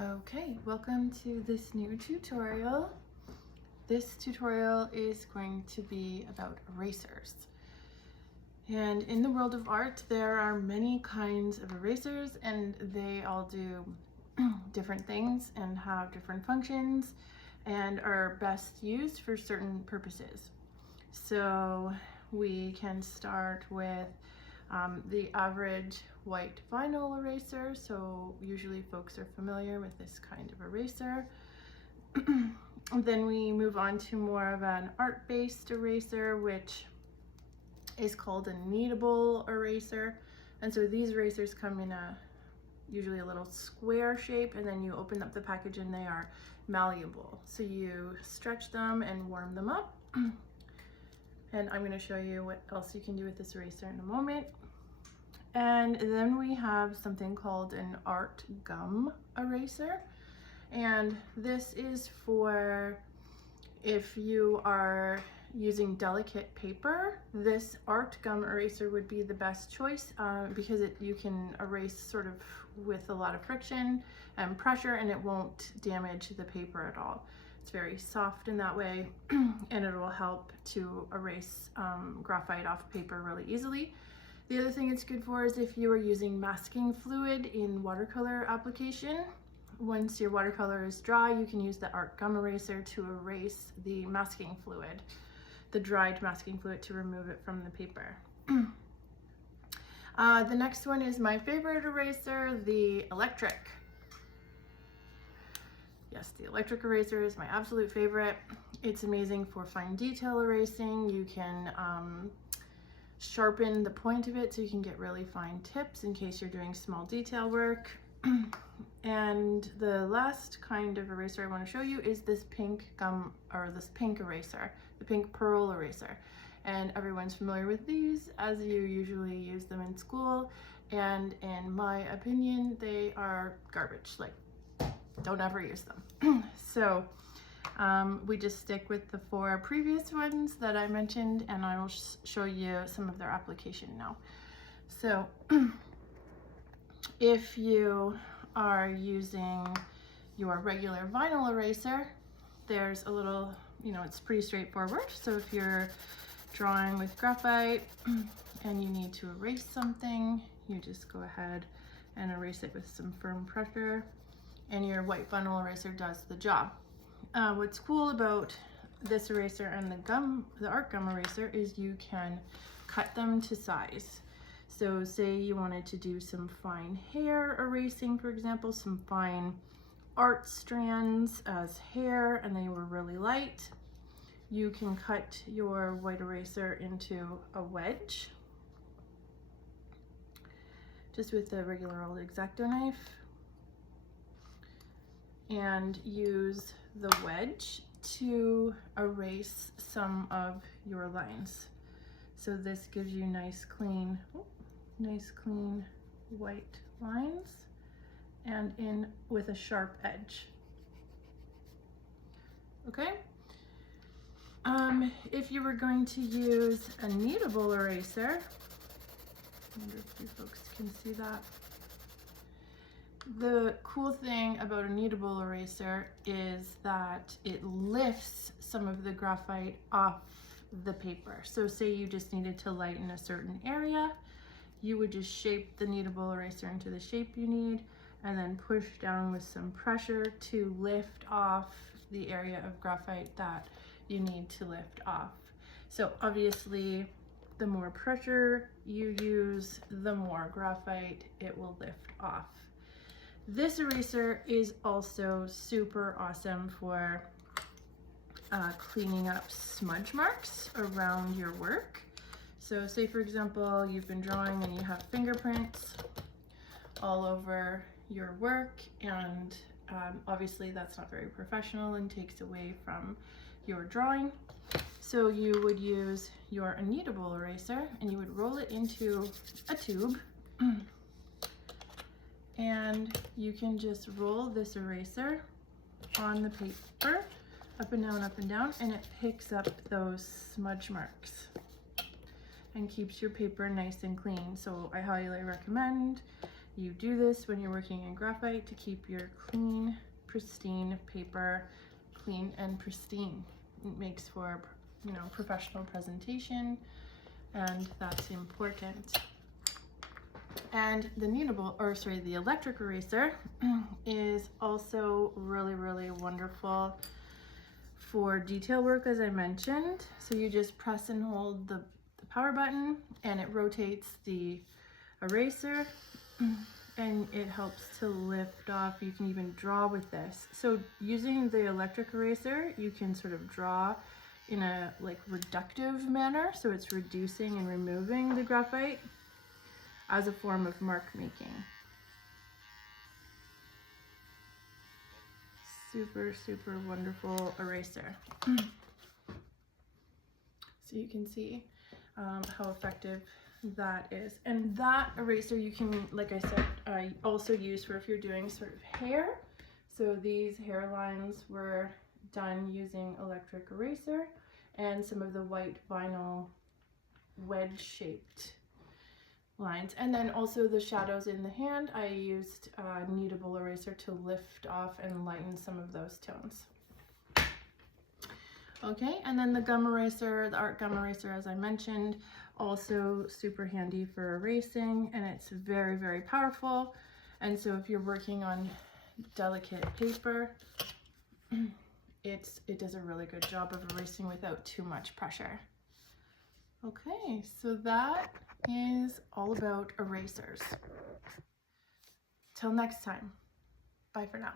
Okay, welcome to this new tutorial. This tutorial is going to be about erasers. And in the world of art, there are many kinds of erasers and they all do different things and have different functions and are best used for certain purposes. So we can start with the average white vinyl eraser. So usually folks are familiar with this kind of eraser. Then we move on to more of an art-based eraser, which is called a kneadable eraser. And so these erasers come in usually a little square shape, and then you open up the package and they are malleable. So you stretch them and warm them up. And I'm going to show you what else you can do with this eraser in a moment. And then we have something called an art gum eraser. And this is for if you are using delicate paper. This art gum eraser would be the best choice because you can erase sort of with a lot of friction and pressure, and it won't damage the paper at all. It's very soft in that way, and it will help to erase graphite off paper really easily. The other thing it's good for is if you are using masking fluid in watercolor application. Once your watercolor is dry, you can use the art gum eraser to erase the masking fluid, the dried masking fluid, to remove it from the paper. The next one is my favorite eraser, the electric. Yes, the electric eraser is my absolute favorite. It's amazing for fine detail erasing. You can sharpen the point of it so you can get really fine tips in case you're doing small detail work. And the last kind of eraser I want to show you is this pink gum, or this pink eraser, the pink pearl eraser. And everyone's familiar with these as you usually use them in school. And in my opinion, they are garbage. Like, don't ever use them. So we just stick with the 4 previous ones that I mentioned, and I will show you some of their application now. So if you are using your regular vinyl eraser, there's a little, it's pretty straightforward. So if you're drawing with graphite and you need to erase something, you just go ahead and erase it with some firm pressure, and your white vinyl eraser does the job. What's cool about this eraser and the art gum eraser is you can cut them to size. So say you wanted to do some fine hair erasing, for example, some fine art strands as hair, and they were really light. You can cut your white eraser into a wedge, just with a regular old X-Acto knife, and use the wedge to erase some of your lines. So this gives you nice clean white lines, and in with a sharp edge. Okay. If you were going to use a kneadable eraser, I wonder if you folks can see that. The cool thing about a kneadable eraser is that it lifts some of the graphite off the paper. So say you just needed to lighten a certain area, you would just shape the kneadable eraser into the shape you need, and then push down with some pressure to lift off the area of graphite that you need to lift off. So obviously, the more pressure you use, the more graphite it will lift off. This eraser is also super awesome for cleaning up smudge marks around your work. So say for example, you've been drawing and you have fingerprints all over your work, and obviously that's not very professional and takes away from your drawing. So you would use your kneadable eraser and you would roll it into a tube, and you can just roll this eraser on the paper up and down, and it picks up those smudge marks and keeps your paper nice and clean. So I highly recommend You do this when you're working in graphite to keep your clean, pristine paper clean and pristine. It makes for, you know, professional presentation, and that's important. And the the electric eraser is also really, really wonderful for detail work, as I mentioned. So you just press and hold the power button and it rotates the eraser and it helps to lift off. You can even draw with this. So using the electric eraser, you can sort of draw in a like reductive manner. So it's reducing and removing the graphite as a form of mark making. Super, super wonderful eraser. So you can see how effective that is. And that eraser you can, like I said, also use for if you're doing sort of hair. So these hairlines were done using electric eraser, and some of the white vinyl wedge shaped lines. And then also the shadows in the hand, I used a kneadable eraser to lift off and lighten some of those tones. Okay, and then the gum eraser, the art gum eraser, as I mentioned, also super handy for erasing, and it's very, very powerful. And so if you're working on delicate paper, it does a really good job of erasing without too much pressure. Okay, so that is all about erasers. Till next time, bye for now.